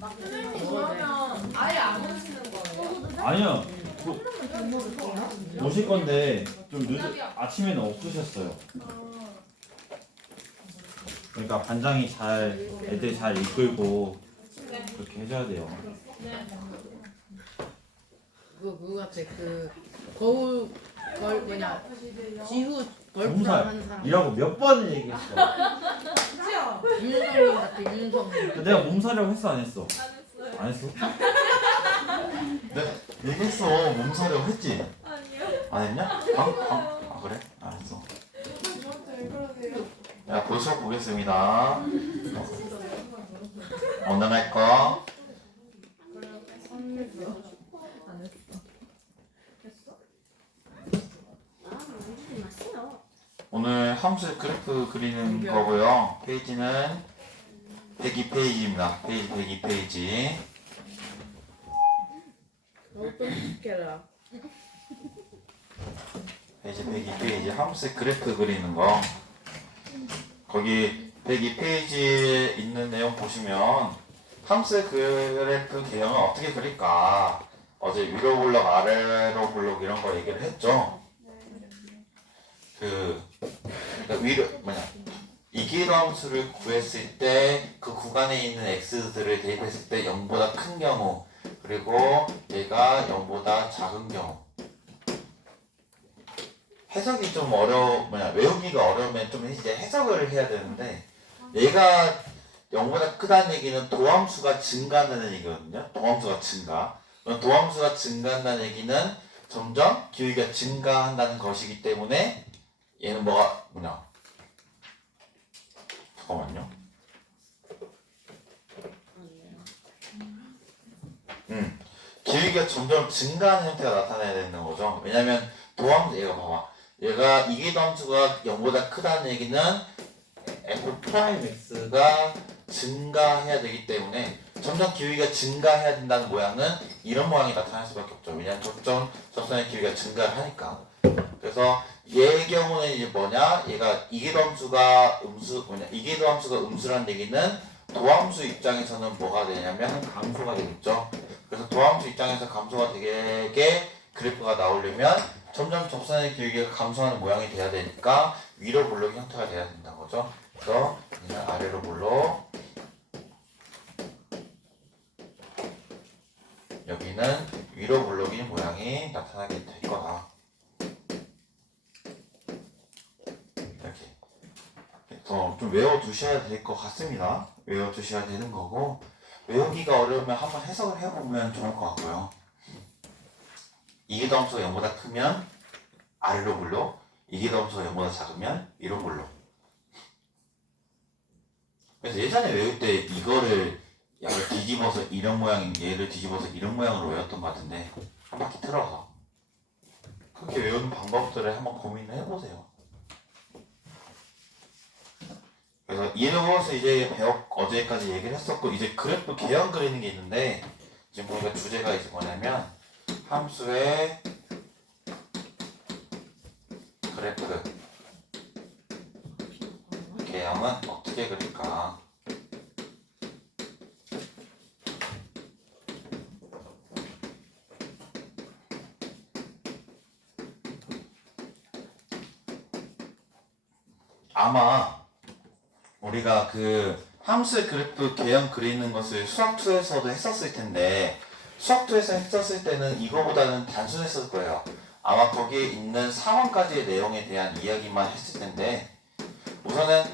선생님 그러면 아예 안 오시는 거예요? 아니요. 오실 건데 좀 아침에는 없으셨어요. 그러니까 반장이 애들 잘 이끌고 그렇게 해줘야 돼요. 그거 같아. 그 거울 뭐냐 지후 걸프랑 몸살 하는 사람. 이라고 몇 번을 얘기했어. 그죠? 윤성민 같아. 윤성민. 내가 몸살이라고 했어 안 했어? 안 했어요. 안 했어? 내가 얘기했어. 몸살이라고 했지? 아니요. 안 했냐? 아 그래? 안 했어. 저한테 왜 그러세요? 자, 그 수업 보겠습니다. 언제 거? 오늘 함수 그래프 그리는 거고요. 페이지는 102페이지입니다. 페이지 102페이지. 어떤 시켜라. 페이지 102페이지 함수 그래프 그리는 거. 거기 102페이지에 있는 내용 보시면 함수 그래프 개형을 어떻게 그릴까? 어제 위로 블록, 아래로 블록 이런 거 얘기를 했죠. 그러니까 위로 이기로 함수를 구했을 때 그 구간에 있는 x들을 대입했을 때 0보다 큰 경우, 그리고 얘가 0보다 작은 경우. 해석이 좀 외우기가 어려우면 좀 이제 해석을 해야 되는데, 얘가 0보다 크다는 얘기는 도함수가 증가한다는 얘기거든요. 도함수가 증가. 도함수가 증가한다는 얘기는 점점 기울기가 증가한다는 것이기 때문에 얘는 잠깐만요. 기울기가 점점 증가하는 형태가 나타나야 되는 거죠. 왜냐면 도함수, 얘가 봐봐. 얘가 이기도함수가 0보다 크다는 얘기는 f'x가 증가해야 되기 때문에 점점 기울기가 증가해야 된다는 모양은 이런 모양이 나타날 수밖에 없죠. 왜냐면 점점 접선의 기울기가 증가를 하니까. 그래서 얘의 경우는 이제 얘가 이기도함수가 음수라는 얘기는 도함수 입장에서는 뭐가 되냐면 감소가 되겠죠. 그래서 도함수 입장에서 감소가 되게 그래프가 나오려면 점점 접선의 기울기가 감소하는 모양이 돼야 되니까 위로 블록 형태가 돼야 된다는 거죠. 그래서 얘는 아래로 블록, 여기는 위로 블록인 모양이 나타나게 될 거다. 이렇게 좀 외워두셔야 될 것 같습니다. 외워두셔야 되는 거고, 외우기가 어려우면 한번 해석을 해보면 좋을 것 같고요. 이기도함수가 0보다 크면 아래로 블록, 이기도함수가 0보다 작으면 위로 블록. 그래서 예전에 외울 때 이거를 약을 뒤집어서 이런 모양인 얘를 뒤집어서 이런 모양으로 외웠던 것 같은데, 한 바퀴 틀어서 그렇게 외우는 방법들을 한번 고민을 해보세요. 그래서 이래서 이제 어제까지 얘기를 했었고, 이제 그래프 개형 그리는 게 있는데, 지금 보니까 주제가 이제 뭐냐면 함수의 그래프 개형은 어떻게 그릴까? 아마 우리가 그 함수의 그래프 개형 그리는 것을 수학2에서도 했었을 텐데, 수학2에서 했었을 때는 이거보다는 단순했을 거예요. 아마 거기에 있는 상황까지의 내용에 대한 이야기만 했을 텐데, 우선은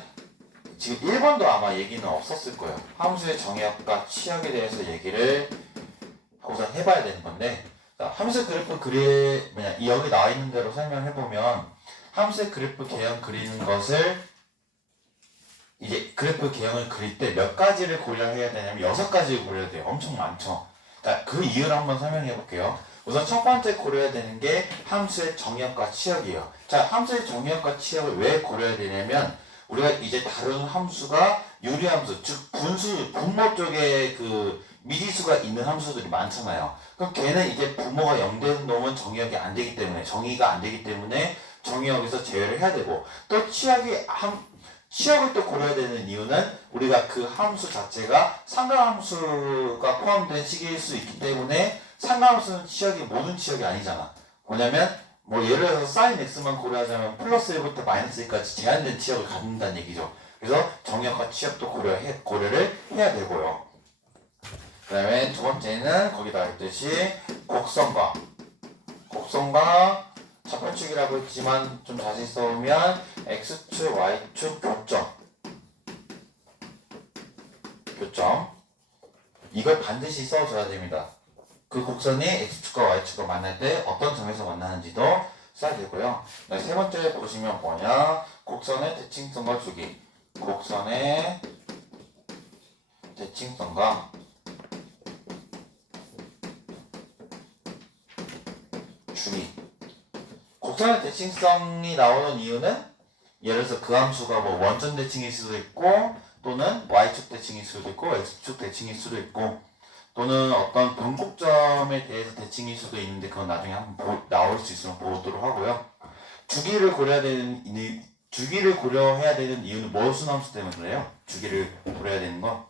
지금 1번도 아마 얘기는 없었을 거예요. 함수의 정의역과 취역에 대해서 얘기를 우선 해봐야 되는 건데, 함수 그래프 여기 나와 있는 대로 설명해보면, 함수의 그래프 개형 그리는 것을 이제 그래프 개형을 그릴 때 몇 가지를 고려해야 되냐면 6가지를 고려해야 돼요. 엄청 많죠. 자, 그 이유를 한번 설명해 볼게요. 우선 첫 번째 고려해야 되는 게 함수의 정의역과 취역이에요. 자, 함수의 정의역과 취역을 왜 고려해야 되냐면, 우리가 이제 다룬 함수가 유리함수, 즉 분모 쪽에 그 미지수가 있는 함수들이 많잖아요. 그럼 걔는 이제 분모가 0 되는 놈은 정의역이 안 되기 때문에, 정의가 안 되기 때문에 정의역에서 제외를 해야 되고, 또 치역을 또 고려해야 되는 이유는 우리가 그 함수 자체가 상가함수가 포함된 식일 수 있기 때문에 상가함수는 치역이 모든 치역이 아니잖아. 뭐냐면 뭐 예를 들어서 sin x만 고려하자면 플러스 1부터 마이너스 1까지 제한된 치역을 갖는다는 얘기죠. 그래서 정역과 치역도 고려를 해야 되고요. 그 다음에 두 번째는 거기다 했듯이 곡선과 좌편축이라고 했지만 좀 자세히 써보면 x축, y축 교점 이걸 반드시 써줘야 됩니다. 그 곡선이 x축과 y축과 만날 때 어떤 점에서 만나는지도 써야 되고요. 세 번째 보시면 뭐냐, 곡선의 대칭성과 주기, 곡선의 대칭성과 주기. 곡선의 대칭성이 나오는 이유는 예를 들어서 그 함수가 뭐 원점 대칭일 수도 있고 또는 y축 대칭일 수도 있고 x축 대칭일 수도 있고 또는 어떤 변곡점에 대해서 대칭일 수도 있는데 그건 나중에 한번 나올 수 있으면 보도록 하고요. 주기를 고려해야 되는 이유는 무슨 함수 때문에 그래요? 주기를 고려해야 되는 건?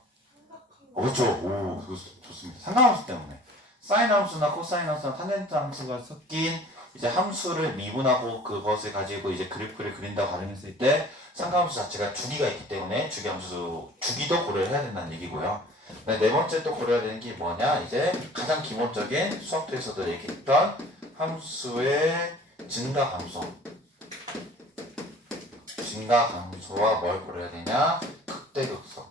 그렇죠. 오, 좋습니다. 상관함수 때문에. 사인 함수나 코사인 함수나 탄젠트 함수가 섞인 이제 함수를 미분하고 그것을 가지고 이제 그래프를 그린다고 가정했을 때 상가함수 자체가 주기가 있기 때문에 주기도 고려해야 된다는 얘기고요. 네 번째 또 고려해야 되는 게 뭐냐, 이제 가장 기본적인 수학도에서도 얘기했던 함수의 증가함수와 뭘 고려해야 되냐, 극대극소.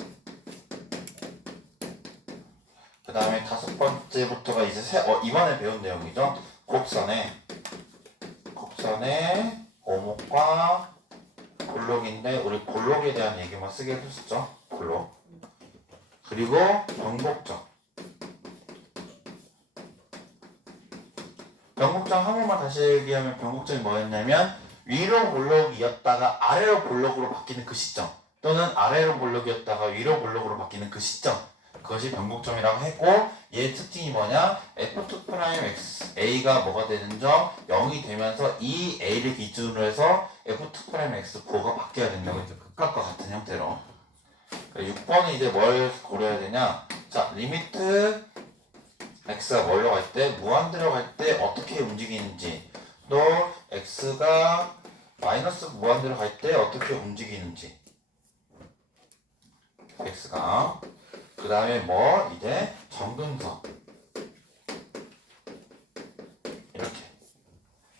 그 다음에 다섯 번째부터가 이제 이번에 배운 내용이죠. 곡선의 오목과 볼록인데 우리 볼록에 대한 얘기만 쓰게 해줬죠. 볼록. 그리고 변곡점 한 번만 다시 얘기하면 변곡점이 뭐였냐면 위로 볼록이었다가 아래로 볼록으로 바뀌는 그 시점, 또는 아래로 볼록이었다가 위로 볼록으로 바뀌는 그 시점, 그것이 변곡점이라고 했고, 얘의 특징이 뭐냐, f2'x a가 뭐가 되는 점, 0이 되면서 이 a를 기준으로 해서 f2'x 부호가 바뀌어야 된다고 했죠. 극각과 같은 형태로. 6번은 이제 뭘 고려해야 되냐, 자, 리미트 x가 뭘로 갈 때, 무한대로 갈 때 어떻게 움직이는지, 또 x가 마이너스 무한대로 갈 때 어떻게 움직이는지, x가 그 다음에 뭐 이제 정근석, 이렇게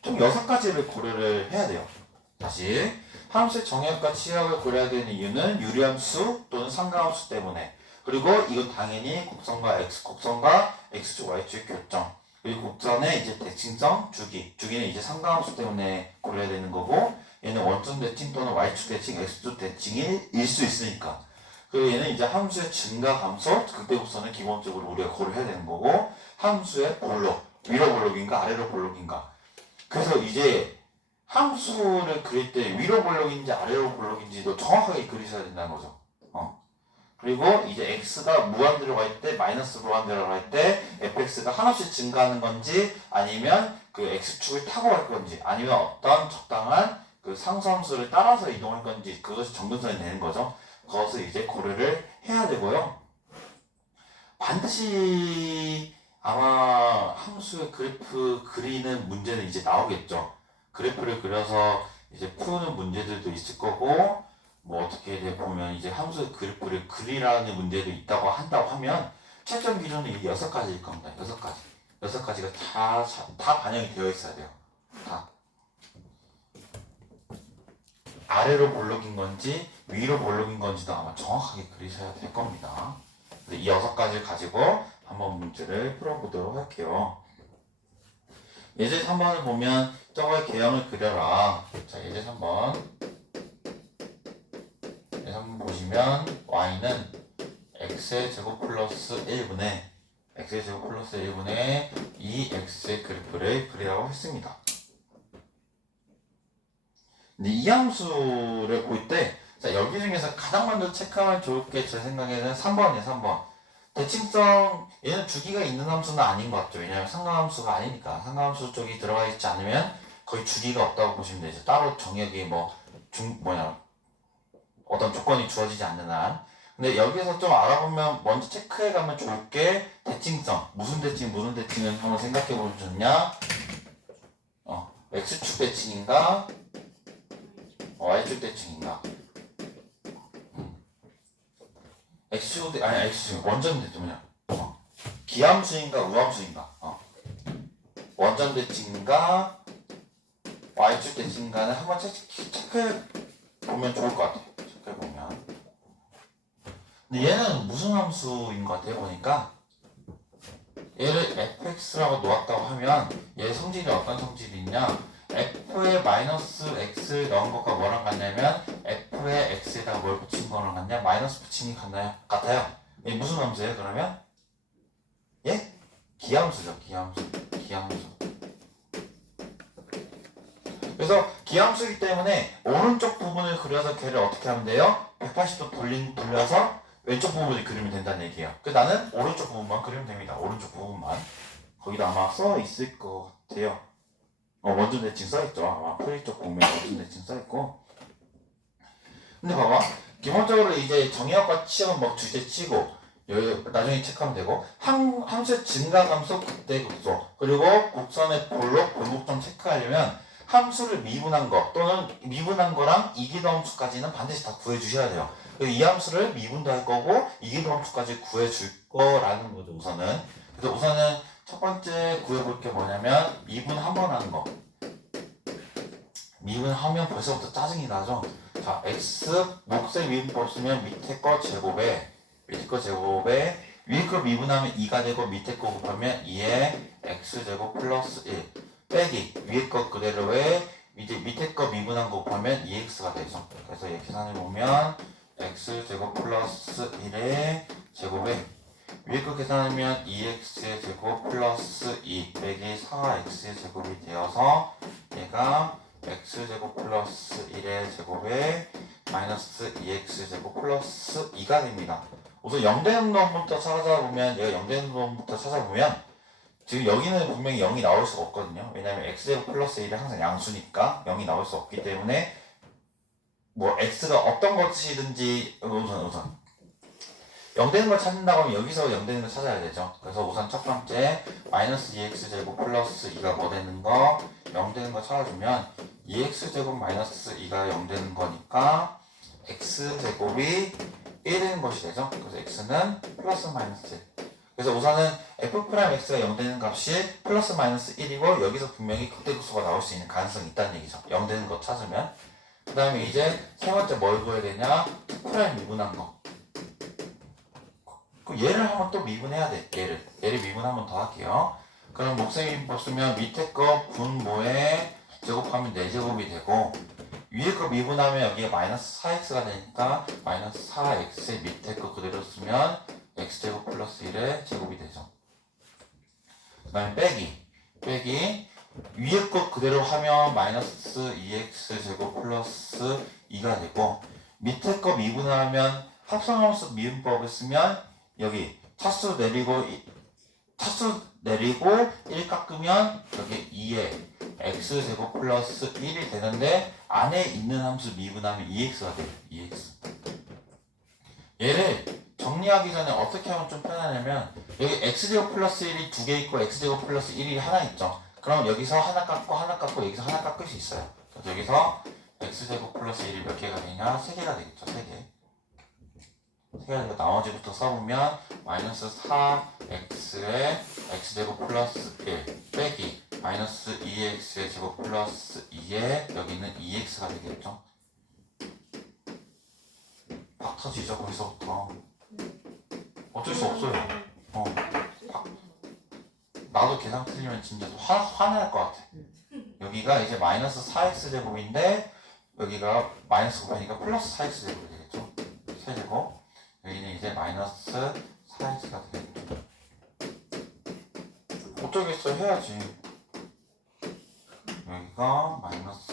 총 6가지를 고려를 해야 돼요. 다시 함수의 정역과 치역을 고려해야 되는 이유는 유리함수 또는 상가함수 때문에, 그리고 이건 당연히 곡선과 x축 y축의 교점, 그리고 곡선의 이제 대칭성, 주기는 이제 상가함수 때문에 고려해야 되는 거고, 얘는 원점 대칭 또는 y축 대칭, x축 대칭일 수 있으니까. 그리고 얘는 이제 함수의 증가함수, 극대곡선을 기본적으로 우리가 고려해야 되는 거고, 함수의 볼록, 위로 볼록인가 아래로 볼록인가. 그래서 이제 함수를 그릴 때 위로 볼록인지 아래로 볼록인지도 정확하게 그리셔야 된다는 거죠. 그리고 이제 x가 무한대로 갈 때, 마이너스 무한대로 갈 때 fx가 하나씩 증가하는 건지, 아니면 그 x축을 타고 갈 건지, 아니면 어떤 적당한 그 상수함수를 따라서 이동할 건지, 그것이 정근선이 되는 거죠. 그것을 이제 고려를 해야 되고요. 반드시 아마 함수의 그래프 그리는 문제는 이제 나오겠죠. 그래프를 그려서 이제 푸는 문제들도 있을 거고, 뭐 어떻게 보면 이제 함수의 그래프를 그리라는 문제도 있다고 한다고 하면 채점 기준은 이 6가지일 겁니다. 6가지가 다 반영이 되어 있어야 돼요. 다. 아래로 볼록인 건지 위로 볼록인 건지도 아마 정확하게 그리셔야 될 겁니다. 이 6가지를 가지고 한번 문제를 풀어보도록 할게요. 예제 3번을 보면 저거의 개형을 그려라. 자, 예제 3번 보시면 y는 x의 제곱 플러스 1분의 2x의 그래프를 그리라고 했습니다. 근데 이 함수를 볼 때, 자, 여기 중에서 가장 먼저 체크하면 좋을 게 제 생각에는 3번이에요. 3번. 대칭성, 얘는 주기가 있는 함수는 아닌 것 같죠. 왜냐하면 상가함수가 아니니까. 상가함수 쪽이 들어가 있지 않으면 거의 주기가 없다고 보시면 되죠. 따로 정역이 어떤 조건이 주어지지 않는 한. 근데 여기서 좀 알아보면 먼저 체크해가면 좋을 게 대칭성. 무슨 대칭은 한번 생각해보면 좋냐? X축 대칭인가? Y축 대칭인가? X축 원점 대칭이야. 기함수인가 우함수인가? 원점 대칭인가? Y축 대칭인가는 한번 체크해보면 좋을 것 같아. 체크해보면. 근데 얘는 무슨 함수인 것 같아요? 보니까 얘를 fx라고 놓았다고 하면 얘 성질이 어떤 성질이 있냐? f에 마이너스 x를 넣은 것과 뭐랑 같냐면 f에 x에다가 뭘 붙인 거랑 같냐? 마이너스 붙인 게 같아요. 얘 무슨 함수예요 그러면? 예? 기함수죠. 기함수. 그래서 기함수이기 때문에 오른쪽 부분을 그려서 걔를 어떻게 하면 돼요? 180도 돌려서 왼쪽 부분을 그리면 된다는 얘기예요. 그래서 나는 오른쪽 부분만 그리면 됩니다. 오른쪽 부분만. 거기다 아마 써 있을 것 같아요. 원점 대칭 써 있죠. 아마 프리 쪽 보면 원점 대칭 써 있고. 근데 봐봐. 기본적으로 이제 정의학과 시험은 뭐 주제 치고 여기 나중에 체크하면 되고 함수의 증가함수, 극대극소 그리고 곡선의 볼록, 골목점 체크하려면 함수를 미분한 거 또는 미분한 거랑 이기도함수까지는 반드시 다 구해주셔야 돼요. 이 함수를 미분도 할 거고 이기도함수까지 구해줄 거라는 거죠 우선은. 그래서 우선은 첫 번째 구해볼 게 뭐냐면 미분 한 번 하는 거. 미분하면 벌써부터 짜증이 나죠. 자, x 몫의 미분법 쓰면 밑에 거 제곱에 위에 거 미분하면 2가 되고 밑에 거 곱하면 2에 x제곱 플러스 1 빼기 위에 거 그대로에 이제 밑에 거 미분한 거 곱하면 2x가 되죠. 그래서 이렇게 계산해보면 x제곱 플러스 1의 제곱에 위에 거 계산하면 2x의 제곱 플러스 2 빼기 4x의 제곱이 되어서 얘가 x제곱 플러스 1의 제곱에 마이너스 2x제곱 플러스 2가 됩니다. 우선 0되는 놈부터 찾아보면 얘가 0되는 놈부터 찾아보면 지금 여기는 분명히 0이 나올 수가 없거든요. 왜냐하면 x제곱 플러스 1이 항상 양수니까 0이 나올 수 없기 때문에 뭐 x가 어떤 것이든지 우선 0되는 걸 찾는다고 하면 여기서 0되는 걸 찾아야 되죠. 그래서 우선 첫 번째 마이너스 2x제곱 플러스 2가 뭐 되는 거 0되는 거 찾아주면 2x제곱 마이너스 2가 0되는 거니까 x제곱이 1되는 것이 되죠. 그래서 x는 플러스 마이너스 1. 그래서 우선은 f'x가 0되는 값이 플러스 마이너스 1이고 여기서 분명히 극대극소가 나올 수 있는 가능성이 있다는 얘기죠. 0되는 거 찾으면. 그 다음에 이제 세 번째 뭘 구해야 되냐? 프라임 미분한 거. 얘를 한번 또 미분해야 돼. 얘를 미분 한번 더 할게요. 그럼 몫의 미분법 쓰면 밑에 거 분모에 제곱하면 4제곱이 되고 위에 거 미분하면 여기에 마이너스 4x가 되니까 마이너스 4x의 밑에 거 그대로 쓰면 x제곱 플러스 1의 제곱이 되죠. 그 다음에 빼기 위에 거 그대로 하면 마이너스 2x 제곱 플러스 2가 되고 밑에 거 미분하면 합성함수 미분법을 쓰면 여기 차수 내리고 1 깎으면 여기 2에 x제곱 플러스 1이 되는데 안에 있는 함수 미분하면 2x가 돼요. 2x. 얘를 정리하기 전에 어떻게 하면 좀 편하냐면 여기 x제곱 플러스 1이 2개 있고 x제곱 플러스 1이 하나 있죠. 그럼 여기서 하나 깎고 여기서 하나 깎을 수 있어요. 그래서 여기서 x제곱 플러스 1이 몇 개가 되냐? 3개가 되겠죠. 3개. 그래서 나머지부터 써보면 마이너스 4x의 x제곱 플러스 1 빼기 마이너스 2x의 제곱 플러스 2에 여기는 2x가 되겠죠. 팍 터지죠 거기서부터. 어쩔 수 없어요. 나도 계산 틀리면 진짜 화날 것 같아. 여기가 이제 마이너스 4x제곱인데 여기가 마이너스 곱하니까 플러스 4x제곱이 되겠죠. 세제곱. 여기는 이제 마이너스 4x가 되겠죠. 어쩌겠어 해야지. 여기가 마이너스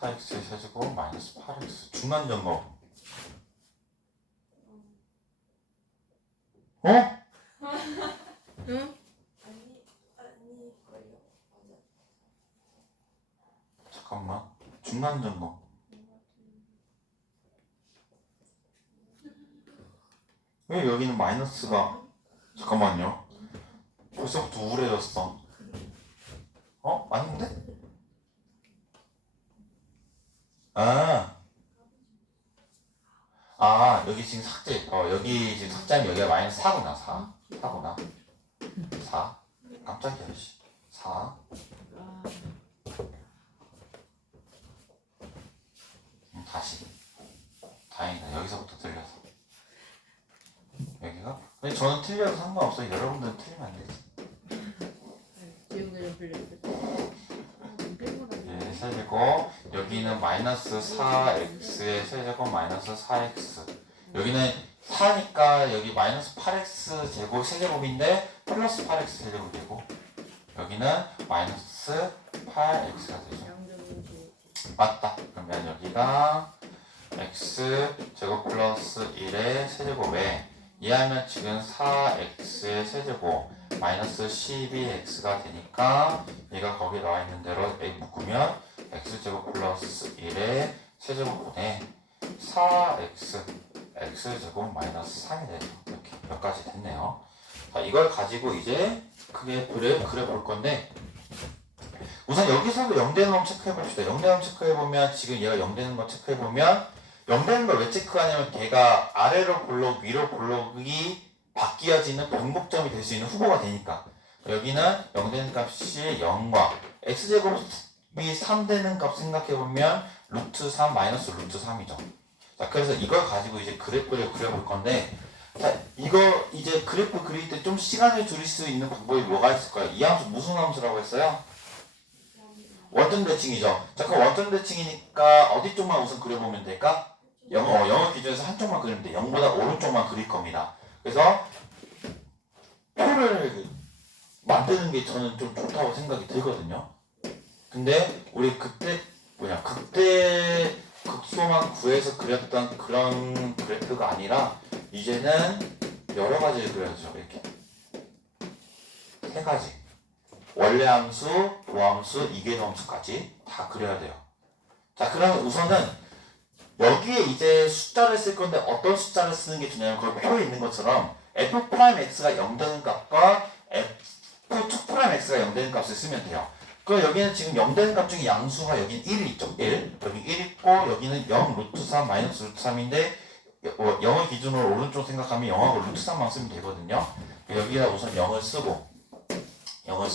4x의 세제곱 마이너스 8x 중간 점검. 어? 응? 아니걸요. 잠깐만. 중간 점검. 왜 여기는 마이너스가 잠깐만요. 벌써부터 우울해졌어. 맞는데? 여기 지금 삭제. 여기 지금 삭제하면 여기가 마이너스 4구나. 4구나. 4. 깜짝이야. 4. 다시. 다행이다. 여기서부터 틀려서. 여기가? 근데 저는 틀려도 상관없어요. 여러분들은 틀리면 안 되지. 지우개 좀 빌려줘. 네, 세제곱. 여기는 마이너스 4x의 세제곱 마이너스 4x. 여기는 4니까 여기 마이너스 8x 제곱 세제곱인데 플러스 8x 세제곱이 되고 여기는 마이너스 8x가 되죠. 맞다. 그러면 여기가 x 제곱 플러스 1의 세제곱에 이하면 지금 4x의 세제곱 마이너스 12x가 되니까 얘가 거기에 나와 있는 대로 a 묶으면 x제곱 플러스 1의 세제곱분의 4x x제곱 마이너스 3이 되죠. 이렇게 몇 가지 됐네요. 자, 이걸 가지고 이제 크게 그려볼 건데 우선 여기서도 0되는 거 체크해 봅시다. 0되는 거 체크해 보면 지금 얘가 0되는 거 체크해 보면 0되는 걸 왜 체크하냐면 걔가 아래로 볼록 위로 볼록이 바뀌어지는 변곡점이 될 수 있는 후보가 되니까 여기는 0되는 값이 0과 x제곱이 3 되는 값 생각해 보면 루트 3 마이너스 루트 3이죠. 자, 그래서 이걸 가지고 이제 그래프를 그려볼 건데 자, 이거 이제 그래프 그릴 때 좀 시간을 줄일 수 있는 방법이 뭐가 있을까요? 이 함수 무슨 함수라고 했어요? 원점 대칭이죠. 자, 그럼 원점 대칭이니까 어디 쪽만 우선 그려보면 될까? 영어 기준에서 한쪽만 그리면 돼. 0보다 오른쪽만 그릴 겁니다. 그래서 표를 만드는 게 저는 좀 좋다고 생각이 들거든요. 근데 우리 그때 극소만 구해서 그렸던 그런 그래프가 아니라 이제는 여러 가지를 그려야죠. 이렇게 세 가지 원래 함수, 도함수, 이계도 함수까지 다 그려야 돼요. 자, 그럼 우선은 여기에 이제 숫자를 쓸 건데 어떤 숫자를 쓰는 게 중요하냐면 그 표에 있는 것처럼 f'x가 0 되는 값과 f2'x가 0 되는 값을 쓰면 돼요. 그 여기는 지금 0 되는 값 중에 양수가 여기는 1이 있죠. 1. 여기 1 있고 여기는 0 루트 3 마이너스 루트 3인데 0을 기준으로 오른쪽 생각하면 0하고 루트 3만 쓰면 되거든요. 여기다 우선 0을 쓰고 0을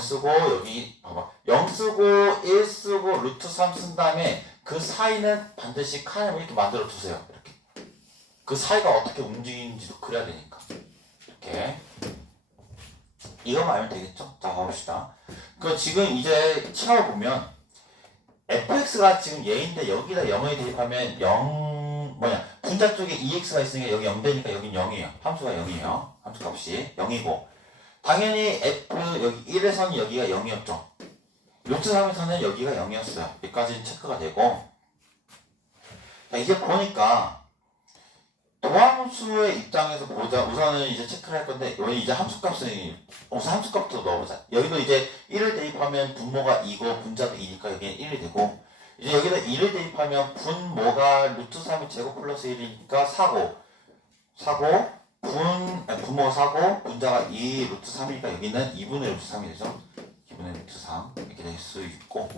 쓰고 여기 봐봐 0 쓰고 1 쓰고 루트 3 쓴 다음에 그 사이는 반드시 칸을 이렇게 만들어 두세요. 이렇게 그 사이가 어떻게 움직이는지도 그려야 되니까 이렇게 이거만 알면 되겠죠? 자, 가봅시다. 그 지금 이제 채워보면 fx가 지금 얘인데 여기다 0을 대입하면 0 분자 쪽에 2x가 있으니까 여기 0 되니까 여긴 0이에요. 함수가 0이에요. 함수 값이 0이고 당연히 f 여기 1의 선이 여기가 0이었죠. 루트 3에서는 여기가 0이었어요. 여기까지는 체크가 되고 자, 이제 보니까 도함수의 입장에서 보자. 우선은 이제 체크를 할 건데 여기 이제 함수값은 우선 함수값부터 넣어보자. 여기도 이제 1을 대입하면 분모가 2고 분자도 2니까 여기는 1이 되고 이제 여기다 2를 대입하면 분모가 루트 3이 제곱 플러스 1이니까 4고 분모가 4고 분자가 2 루트 3이니까 여기는 2분의 루트 3이 되죠. 2분의 루트 3 이렇게 될 수 있고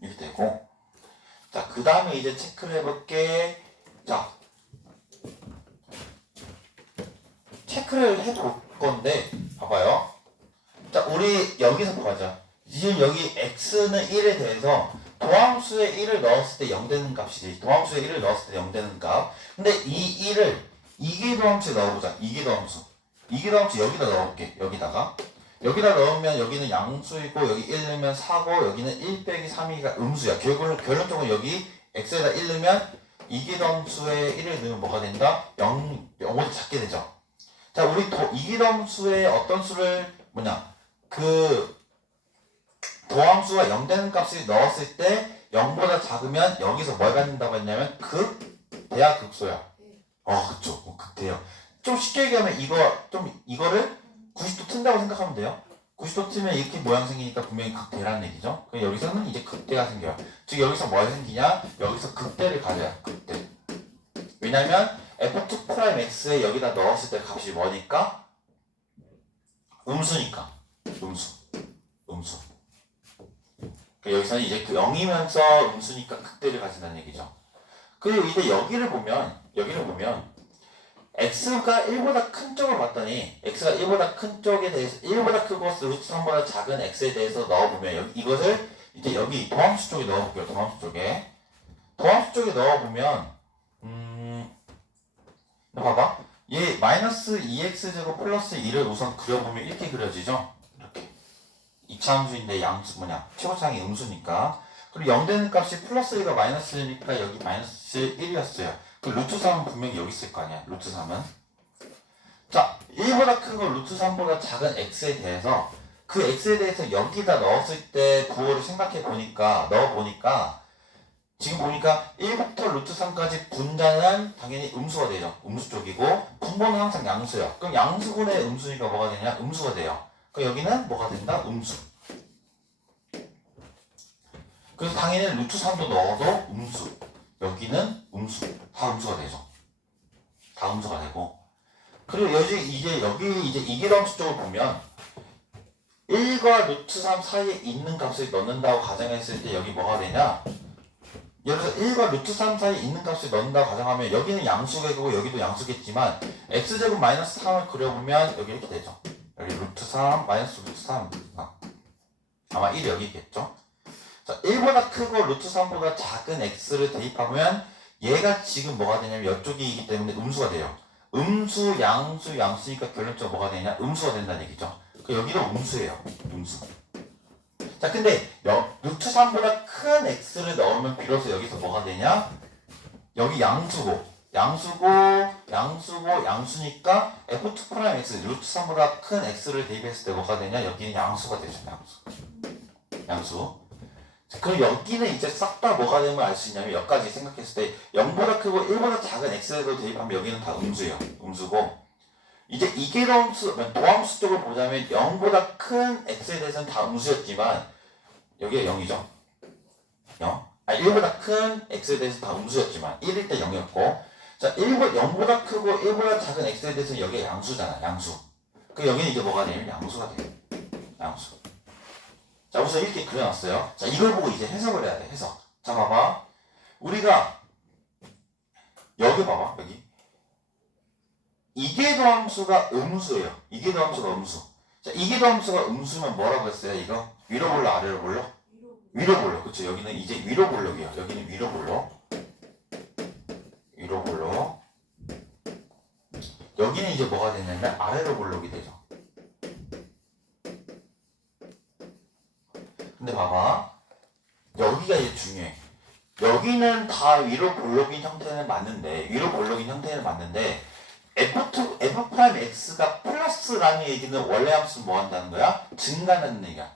이렇게 되고 자, 그 다음에 이제 체크를 해볼게. 자, 체크를 해볼 건데 봐봐요. 자, 우리 여기서 보자. 지금 여기 x는 1에 대해서 도함수에 1을 넣었을 때 0 되는 값이지. 도함수에 1을 넣었을 때 0 되는 값. 근데 이 1을 이계도함수에 넣어보자. 이계도함수 여기다 넣어볼게. 여기다 넣으면 여기는 양수이고 여기 1 넣으면 4고 여기는 1 빼기 3이가 음수야. 결론적으로 여기 x에다 1 넣으면 이계도함수에 1을 넣으면 뭐가 된다? 0보다 작게 되죠. 자, 우리 이계도함수에 어떤 수를 그 도함수가 0 되는 값을 넣었을 때 0보다 작으면 여기서 뭘 갖는다고 했냐면 극대야 극소야. 그쵸. 극대요. 좀 쉽게 얘기하면 이거를 90도 튼다고 생각하면 돼요. 90도쯤에 이렇게 모양 생기니까 분명히 극대라는 얘기죠. 그럼 여기서는 이제 극대가 생겨요. 즉 여기서 뭐 생기냐? 여기서 극대를 가져요. 극대. 왜냐면 f2'x에 여기다 넣었을 때 값이 뭐니까? 음수니까. 음수. 그러니까 여기서는 이제 그 0이면서 음수니까 극대를 가진다는 얘기죠. 그리고 이제 여기를 보면 x가 1보다 큰 쪽을 봤더니 x가 1보다 큰 쪽에 대해서 1보다 크고 루트 3보다 작은 x에 대해서 넣어보면 이것을 이제 여기 도함수 쪽에 넣어볼게요. 도함수 쪽에 넣어보면 봐봐. 얘 마이너스 2x제곱 플러스 1을 우선 그려보면 이렇게 그려지죠. 이렇게 이차함수인데 양수 최고차항이 음수니까. 그리고 0 되는 값이 플러스 1과 마이너스 1이니까 여기 마이너스 1이었어요. 그 루트 3은 분명히 여기 있을 거 아니야. 루트 3은. 자, 1보다 큰 거 루트 3보다 작은 x에 대해서 그 x에 대해서 여기다 넣었을 때 부호를 생각해 보니까 지금 보니까 1부터 루트 3까지 분자는 당연히 음수가 되죠. 음수 쪽이고 분모는 항상 양수예요. 그럼 양수분의 음수니까 뭐가 되냐? 음수가 돼요. 그럼 여기는 뭐가 된다? 음수. 그래서 당연히 루트 3도 넣어도 음수. 여기는 음수. 다 음수가 되죠. 다 음수가 되고. 그리고 여기 이제 이기함수 쪽을 보면 1과 루트 3 사이에 있는 값을 넣는다고 가정했을 때 여기 뭐가 되냐? 예를 들어서 1과 루트 3 사이에 있는 값을 넣는다고 가정하면 여기는 양수겠고 여기도 양수겠지만 x제곱 마이너스 3을 그려보면 여기 이렇게 되죠. 여기 루트 3 마이너스 루트 3 아마 1이 여기 있겠죠. 자, 1보다 크고 루트 3보다 작은 x를 대입하면 얘가 지금 뭐가 되냐면 이쪽이기 때문에 음수가 돼요. 음수, 양수니까 결론적으로 뭐가 되냐? 음수가 된다는 얘기죠. 여기도 음수예요. 음수. 자, 근데 루트 3보다 큰 x를 넣으면 비로소 여기서 뭐가 되냐? 여기 양수니까 f2'x 루트 3보다 큰 x를 대입했을 때 뭐가 되냐? 여기는 양수가 되죠. 양수. 그럼 여기는 이제 싹 다 뭐가 되면 알 수 있냐면 여기까지 생각했을 때 0보다 크고 1보다 작은 x에도 대입하면 여기는 다 음수예요. 음수고 이제 이계함수, 도함수 쪽을 보자면 0보다 큰 x에 대해서는 다 음수였지만 여기가 0이죠. 1보다 큰 x에 대해서 다 음수였지만 1일 때 0이었고 자 0보다 크고 1보다 작은 x에 대해서는 여기가 양수잖아. 양수. 그 여기는 이제 뭐가 되냐면 양수가 돼요. 양수. 자, 우선 이렇게 그려놨어요. 자, 이걸 보고 이제 해석을 해야 돼, 해석. 자, 봐봐. 우리가, 여기 봐봐, 여기. 이계도함수가 음수예요. 이계도함수가 음수. 자, 이계도함수가 음수면 뭐라고 했어요, 이거? 위로 볼로, 아래로 볼로? 위로 볼로. 그쵸, 여기는 이제 위로 볼록이에요. 여기는 위로 볼록. 위로 볼록. 여기는 이제 뭐가 되냐면 아래로 볼록이 되죠. 근데 봐봐. 여기가 이제 중요해. 여기는 다 위로 볼록인 형태는 맞는데 F'X가 플러스라는 얘기는 원래 함수는 뭐 한다는 거야? 증가하는 얘기야.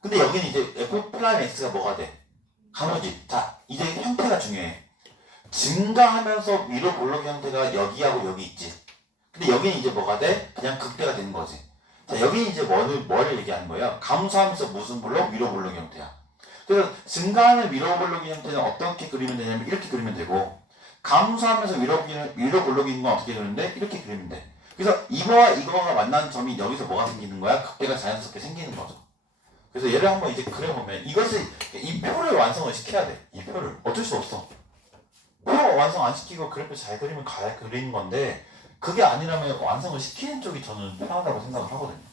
근데 여기는 이제 F'X가 뭐가 돼? 가로지. 자, 이제 형태가 중요해. 증가하면서 위로 볼록 형태가 여기하고 여기 있지. 근데 여기는 이제 뭐가 돼? 그냥 극대가 되는 거지. 자, 여기는 이제 뭐를 얘기하는 거예요? 감소하면서 무슨 볼록? 위로 볼록 형태야. 그래서 증가하는 위로 볼록 형태는 어떻게 그리면 되냐면 이렇게 그리면 되고 감소하면서 위로 볼록이 있는 건 어떻게 그리는데? 이렇게 그리면 돼. 그래서 이거와 이거가 만나는 점이 여기서 뭐가 생기는 거야? 극대가 자연스럽게 생기는 거죠. 그래서 얘를 한번 이제 그려보면 이 표를 완성을 시켜야 돼. 이 표를. 어쩔 수 없어. 표 완성 안 시키고 그래프 잘 그리면 잘 그리는 건데 그게 아니라면 완성을 시키는 쪽이 저는 편하다고 생각을 하거든요.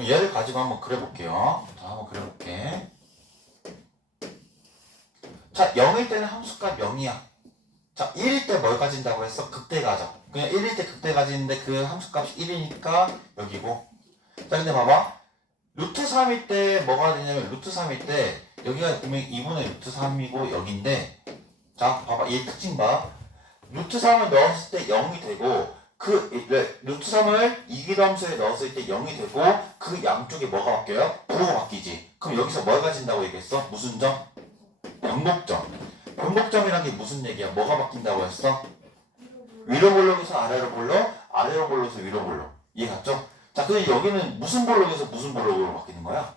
얘를 가지고 한번 그려볼게요. 자, 한번 그려볼게. 자, 0일 때는 함수값 0이야. 자, 1일 때 뭘 가진다고 했어? 극대 가져. 그냥 1일 때 극대 가지는데 그 함수값이 1이니까 여기고. 자, 근데 봐봐. 루트 3일 때 뭐가 되냐면 루트 3일 때 여기가 분명히 2분의 루트 3이고 여기인데 자, 봐봐. 얘 특징 봐. 루트 3을 넣었을 때 0이 되고 루트 3을 이기함수에 넣었을 때 0이 되고 그 양쪽에 뭐가 바뀌어요? 부호가 바뀌지. 그럼 여기서 뭘 가진다고 얘기했어? 무슨 점? 변곡점. 변곡점이란 게 무슨 얘기야? 뭐가 바뀐다고 했어? 위로 볼록에서 아래로 볼록, 아래로 볼록에서 위로 볼록. 이해 갔죠? 자, 근데 여기는 무슨 볼록에서 무슨 볼록으로 바뀌는 거야?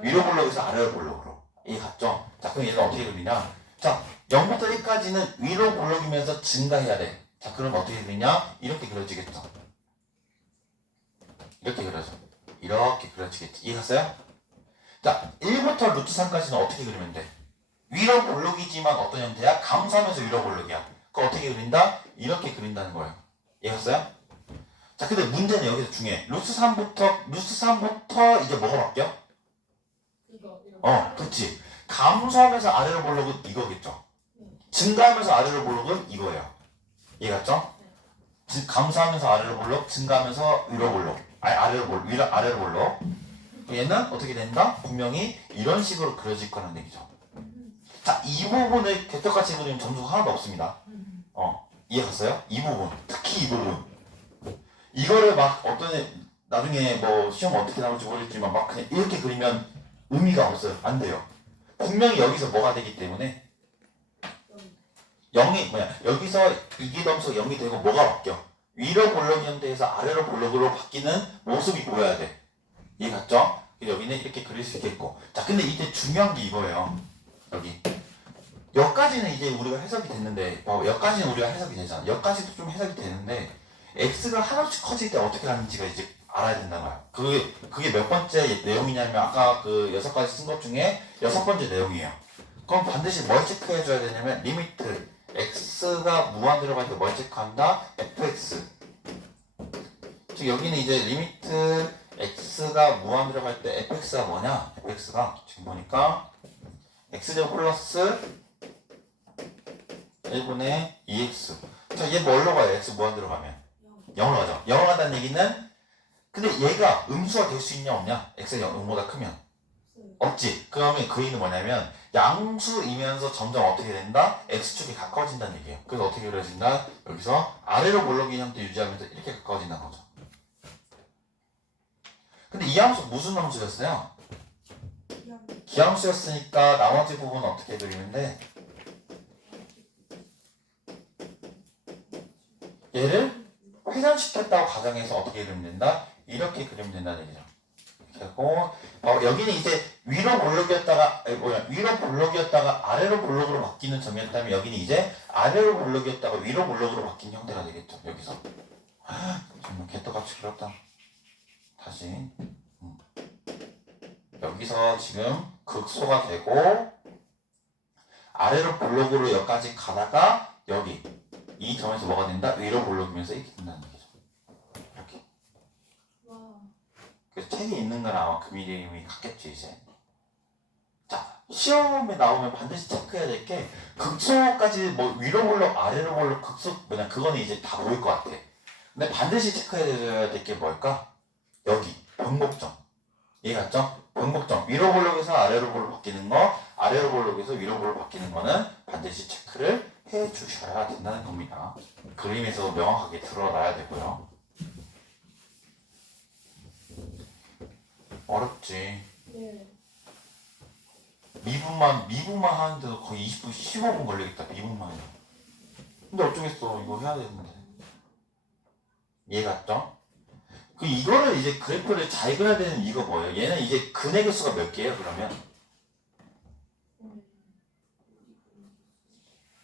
위로 볼록에서 아래로 볼록으로. 이게 같죠? 자, 그럼 얘는 어떻게 그리냐? 자, 0부터 1까지는 위로 볼록이면서 증가해야 돼. 자, 그럼 어떻게 그리냐? 이렇게 그려지겠죠. 이렇게 그려져. 이렇게 그려지겠지. 이해갔어요? 자, 1부터 루트 3까지는 어떻게 그리면 돼? 위로 볼록이지만 어떤 형태야? 감싸면서 위로 볼록이야. 그거 어떻게 그린다? 이렇게 그린다는 거예요. 이해갔어요? 자, 근데 문제는 여기서 중요해. 루트 3부터 이제 뭐가 바뀌어? 이거 그치. 감소하면서 아래로 볼록은 이거겠죠. 증가하면서 아래로 볼록은 이거예요. 이해갔죠? 감소하면서 아래로 볼록, 증가하면서 위로 볼록. 아래로 볼록, 아래로 볼록. 얘는 어떻게 된다? 분명히 이런 식으로 그려질 거라는 얘기죠. 자, 이 부분을 개떡같이 그리면 점수가 하나도 없습니다. 이해갔어요? 이 부분, 특히 이 부분. 이거를 막 나중에 뭐 시험 어떻게 나올지 모르겠지만 막 그냥 이렇게 그리면 의미가 없어요. 안 돼요. 분명히 여기서 뭐가 되기 때문에 0이 여기서 이기점수 0이 되고 뭐가 바뀌어? 위로 볼록 형태에서 아래로 볼록으로 바뀌는 모습이 보여야 돼. 이해 갔죠? 여기는 이렇게 그릴 수 있겠고. 자, 근데 이제 중요한 게 이거예요. 여기까지는 이제 우리가 해석이 됐는데, 여기까지는 우리가 해석이 되잖아. 여기까지도 좀 해석이 되는데, x가 하나씩 커질 때 어떻게 하는지가 이제 알아야 된다는 거야. 그게 몇 번째 내용이냐면, 아까 그 6가지 쓴 것 중에 6번째 내용이에요. 그럼 반드시 뭘 체크해줘야 되냐면, 리미트 x가 무한 들어갈 때 뭘 체크한다? fx. 즉, 여기는 이제 리미트 x가 무한 들어갈 때 fx가 뭐냐? fx가 지금 보니까 x제곱 플러스 1분의 2x. 자, 얘 뭘로 가요? x 무한 들어가면 0으로 가죠. 0으로 간다는 얘기는 근데 얘가 음수가 될 수 있냐 없냐? x가 0보다 크면 없지. 그러면 그 얘기는 뭐냐면 양수이면서 점점 어떻게 된다? x축이 가까워진다는 얘기예요. 그래서 어떻게 그려진다? 여기서 아래로 볼록인 형태 유지하면서 이렇게 가까워진다는 거죠. 근데 이 함수 무슨 함수였어요? 기함수였으니까 나머지 부분은 어떻게 그리면 돼? 얘를 회전시켰다고 가정해서 어떻게 그리면 된다? 이렇게 그리면 된다는 얘기죠. 이렇게 하고 여기는 이제 위로 볼록이었다가 아래로 볼록으로 바뀌는 점이었다면 여기는 이제 아래로 볼록이었다가 위로 볼록으로 바뀐 형태가 되겠죠. 여기서 정말 개떡같이 그렸다. 다시 여기서 지금 극소가 되고 아래로 볼록으로 여기까지 가다가 여기 이 점에서 뭐가 된다? 위로 볼록이면서 이렇게 된다는 얘기죠. 이렇게. 그래서 책에 있는 건 아마 그 이름이 같겠지 이제. 자, 시험에 나오면 반드시 체크해야 될 게 극소까지 뭐 위로 볼록 아래로 볼록 극소 그거는 이제 다 보일 것 같아. 근데 반드시 체크해야 될 게 뭘까? 여기 변곡점. 이해갔죠? 변곡점. 위로 볼록에서 아래로 볼록 바뀌는 거, 아래로 볼록에서 위로 볼록 바뀌는 거는 반드시 체크를 해 주셔야 된다는 겁니다. 그림에서 명확하게 드러나야 되고요. 어렵지. 네. 미분만 하는데도 거의 20분, 15분 걸리겠다. 미분만 해도. 근데 어쩌겠어. 이거 해야 되는데. 이해갔죠? 이거를 이제 그래프를 잘 그려야 되는 이유가 뭐예요? 얘는 이제 근의 개수가 몇 개예요, 그러면?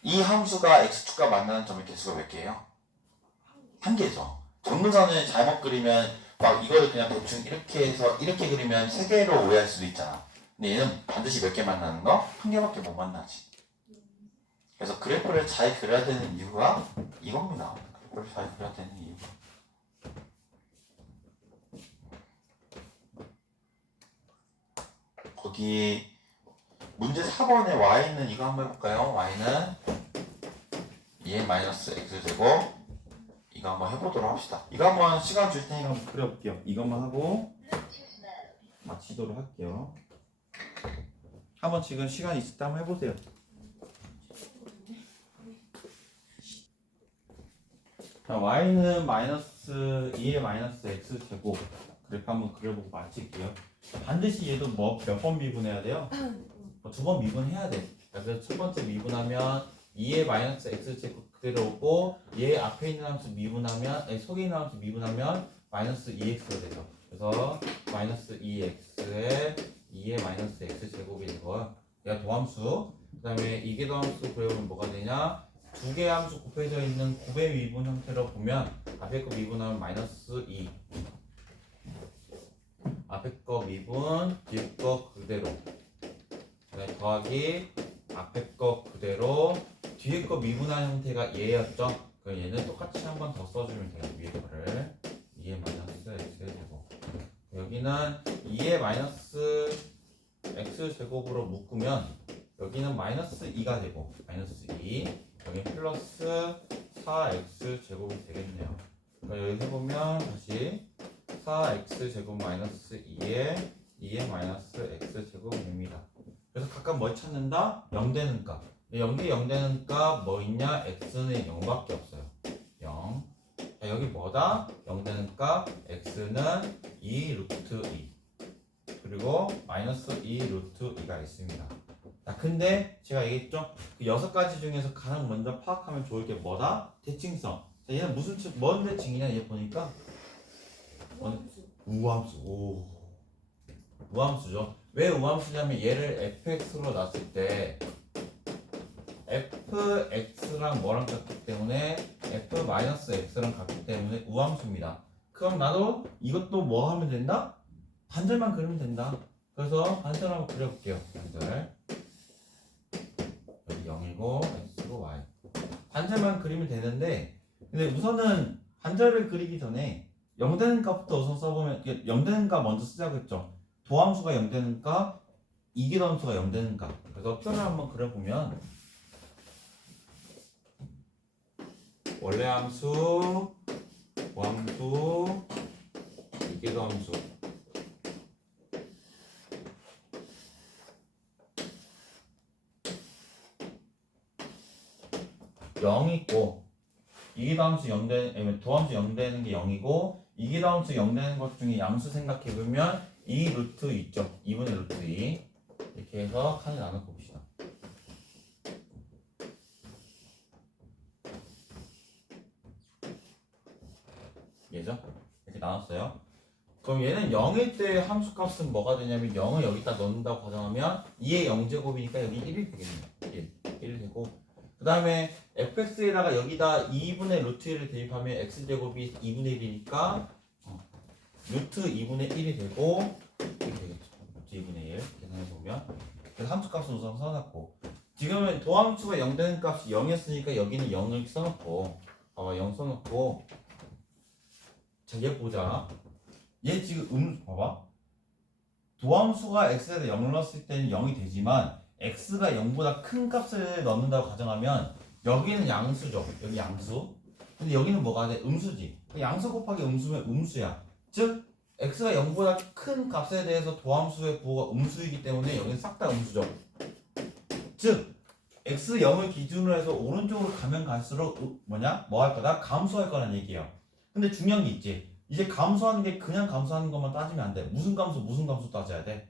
이 함수가 x축과 만나는 점의 개수가 몇 개예요? 한 개죠. 정근선을 잘못 그리면 막 이거를 그냥 대충 이렇게 해서 이렇게 그리면 세 개로 오해할 수도 있잖아. 근데 얘는 반드시 몇 개 만나는 거? 한 개밖에 못 만나지. 그래서 그래프를 잘 그려야 되는 이유가 이겁니다. 그래프를 잘 그려야 되는 이유가. 거기 문제 4번에 y는 이거 한번 해볼까요? y는 2a-x제곱 이거 한번 해보도록 합시다. 이거 한번 시간 줄 테니까 한번 그려볼게요. 이것만 하고 마치도록 할게요. 한번 지금 시간 있을 때 한번 해보세요. 자, y는 마이너스 2a-x제곱 그래프 한번 그려보고 마칠게요. 반드시 얘도 뭐 몇 번 미분해야 돼요? 2번 미분해야 돼. 그래서 첫 번째 미분하면 2a-x제곱 그대로 오고 얘 앞에 있는 함수 미분하면 속에 있는 함수 미분하면 마이너스 2x가 되죠. 그래서 마이너스 2x에 2의 마이너스 x 제곱이 되고요. 얘가 도함수. 그 다음에 이게 도함수 그려보면 뭐가 되냐? 두 개의 함수 곱해져 있는 곱의 미분 형태로 보면 앞에 거 미분하면 마이너스 2, 앞에 거 미분, 뒤에 거 그대로, 그다음에 더하기 앞에 거 그대로, 뒤에 거 미분한 형태가 얘였죠. 그럼 얘는 똑같이 한 번 더 써주면 돼요. 위에 거를 2의 마이너스 x의 제곱, 여기는 2의 마이너스 x 제곱으로 묶으면 여기는 마이너스 2가 되고 마이너스 2, 여기 플러스 4x 제곱이 되겠네요. 그러니까 여기 해보면 다시 4x 제곱 마이너스 2의 마이너스 x 제곱이 됩니다. 그래서 각각 뭘 찾는다? 0 되는 값. 0대 0 되는 값 뭐 있냐? x는 0밖에 없어요. 0. 자, 여기 뭐다? 0 되는 값 x는 2 루트 2 그리고 마이너스 2 루트 2가 있습니다. 자, 근데 제가 얘기했죠? 그 6가지 중에서 가장 먼저 파악하면 좋을 게 뭐다? 대칭성. 자, 얘는 뭔 대칭이냐? 얘 보니까 우함수. 오. 우함수죠. 왜 우함수냐면 얘를 fx로 놨을 때 fx랑 뭐랑 같기 때문에 f-x랑 같기 때문에 우함수입니다. 그럼 나도 이것도 뭐 하면 된다? 반절만 그리면 된다. 그래서 반절 한번 그려볼게요. 반절. 여기 0이고 x고 y. 반절만 그리면 되는데, 근데 우선은 반절을 그리기 전에 0 되는 값부터 우선 써보면, 0 되는 값 먼저 쓰자고 했죠. 도함수가 0 되는 값, 이기함수가 0 되는 값. 그래서 표를 한번 그려보면 원래 함수, 도함수, 이기함수. 영 있고 이기함수 0 되는 도함수 0 되는 게 0이고 이기함수 0 되는 것 중에 양수 생각해 보면 2 루트 있죠. 2분의 루트 2 이렇게 해서 칸을 나눠 봅시다. 얘죠? 이렇게 나눴어요. 그럼 얘는 0일 때 함수값은 뭐가 되냐면 0을 여기다 넣는다고 가정하면 2의 0제곱이니까 여기 1이 되겠네요. 1 되고, 그 다음에 fx에다가 여기다 2분의 루트 1을 대입하면 x제곱이 2분의 1이니까 루트 2분의 1이 되고 이렇게 되겠죠. 루트 2분의 1 계산해보면. 그래서 함수값은 우선 써놨고, 지금은 도함수가 0 되는 값이 0이었으니까 여기는 0을 써놓고, 봐봐 0 써놓고, 자, 얘 보자. 얘 지금 봐봐. 도함수가 x에다 0을 넣었을 때는 0이 되지만 x가 0보다 큰 값을 넣는다고 가정하면 여기는 양수죠. 여기 양수. 근데 여기는 뭐가 돼? 음수지. 양수 곱하기 음수면 음수야. 즉 x가 0보다 큰 값에 대해서 도함수의 부호가 음수이기 때문에 여기는 싹 다 음수죠. 즉 x 0을 기준으로 해서 오른쪽으로 가면 갈수록 뭐 할 거다? 감소할 거라는 얘기예요. 근데 중요한 게 있지. 이제 감소하는 게 그냥 감소하는 것만 따지면 안 돼. 무슨 감소 따져야 돼.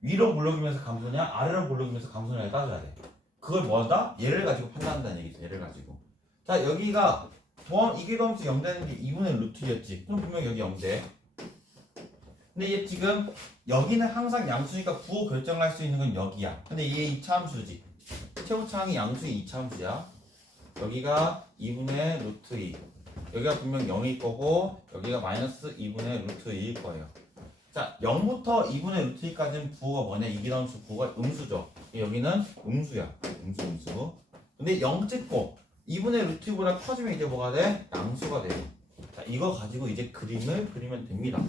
위로 볼록이면서 감소냐, 아래로 볼록이면서 감소냐를 따져야 돼. 그걸 뭐다? 얘를 가지고 판단한다는 얘기죠. 얘를 가지고. 자, 여기가 이기함수 0 되는 게 2분의 루트였지. 그럼 분명 여기 0돼. 근데 얘 지금 여기는 항상 양수니까 부호 결정할 수 있는 건 여기야. 근데 얘 2차 함수지. 최고차항이 양수의 2차 함수야. 여기가 2분의 루트 2. 여기가 분명 0일 거고 여기가 마이너스 2분의 루트 2일 거예요. 자, 0부터 2분의 루트 2까지는 부호가 뭐냐? 이기함수 부호가 음수죠. 여기는 음수야. 음수. 근데 0 찍고 2분의 루트 2보다 커지면 이제 뭐가 돼? 양수가 돼요. 자, 이거 가지고 이제 그림을 그리면 됩니다.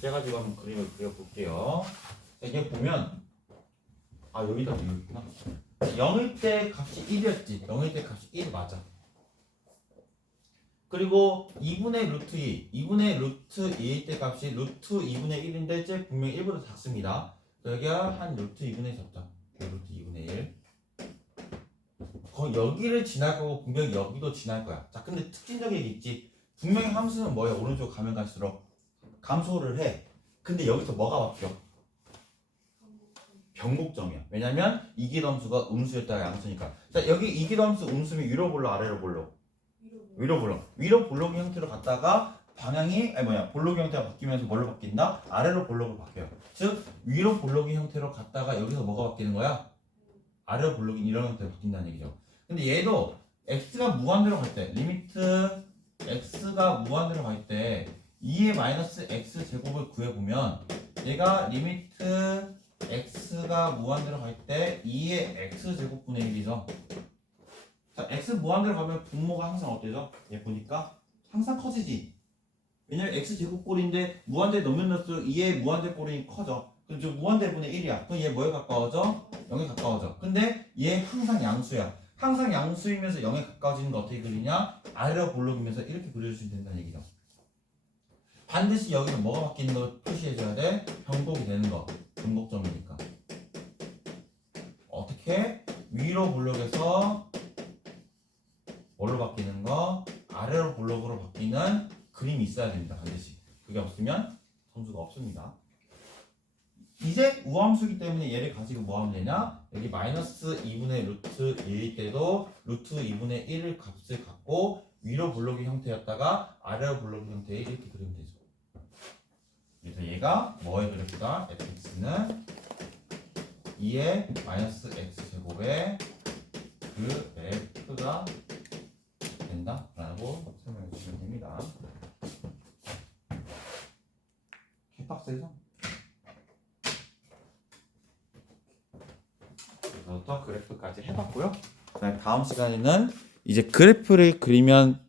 제가 지금 한번 그림을 그려볼게요. 자, 이게 보면 여기다 있구나. 0일 때 값이 1이었지. 0일 때 값이 1 맞아. 그리고 2분의 루트 2, 2분의 루트 2일 때 값이 루트 2분의 1인데 쟤 분명히 1보다 작습니다. 여기가 한 루트 2분의 1 잡자. 루트 2분의 1. 여기를 지날 거고 분명히 여기도 지날 거야. 자, 근데 특징적인 게 있지. 분명히 함수는 뭐야? 오른쪽 가면 갈수록 감소를 해. 근데 여기서 뭐가 바뀌어? 변곡점이야. 왜냐면 이기함수가 음수였다가 양수니까. 자, 여기 이기함수 음수면 위로 볼록 아래로 볼록? 위로 볼록. 위로 볼록 형태로 갔다가 방향이 볼록 형태가 바뀌면서 뭘로 바뀐다? 아래로 볼록으로 바뀌어요. 즉 위로 볼록의 형태로 갔다가 여기서 뭐가 바뀌는 거야? 아래로 볼록이 이런 형태로 바뀐다는 얘기죠. 근데 얘도 x가 무한대로 갈 때, 리미트 x가 무한대로 갈 때 2의 마이너스 x 제곱을 구해보면 얘가 리미트 x가 무한대로 갈 때 2의 x 제곱분의 1이죠. 자, x 무한대로 가면 분모가 항상 어때죠? 얘 보니까 항상 커지지. 왜냐면 x 제곱꼴인데 무한대 넣으면 넣을수록 2의 무한대 꼴이 커져. 그럼 저 무한대분의 1이야. 그럼 얘 뭐에 가까워져? 0에 가까워져. 근데 얘 항상 양수야. 항상 양수이면서 0에 가까워지는 거 어떻게 그리냐? 아래로 볼록이면서 이렇게 그려줄 수 있다는 얘기죠. 반드시 여기는 뭐가 바뀌는 거 표시해줘야 돼? 변곡이 되는 거. 변곡점이니까. 어떻게? 위로 볼록에서 뭘로 바뀌는 거? 아래로 볼록으로 바뀌는 그림이 있어야 됩니다. 반드시. 그게 없으면 점수가 없습니다. 이제 우함수이기 때문에 얘를 가지고 뭐 하면 되냐? 여기 마이너스 2분의 루트 1일 때도 루트 2분의 1을 값을 갖고 위로 볼록의 형태였다가 아래로 볼록의 형태에 이렇게 그리면 되죠. 그래서 얘가 뭐의 그래프가 fx는 2의 마이너스 x 제곱의 그 f가 된다 라고 설명해 주시면 됩니다. 개빡세죠? 그래서 그래프까지 해봤고요. 다음 시간에는 이제 그래프를 그리면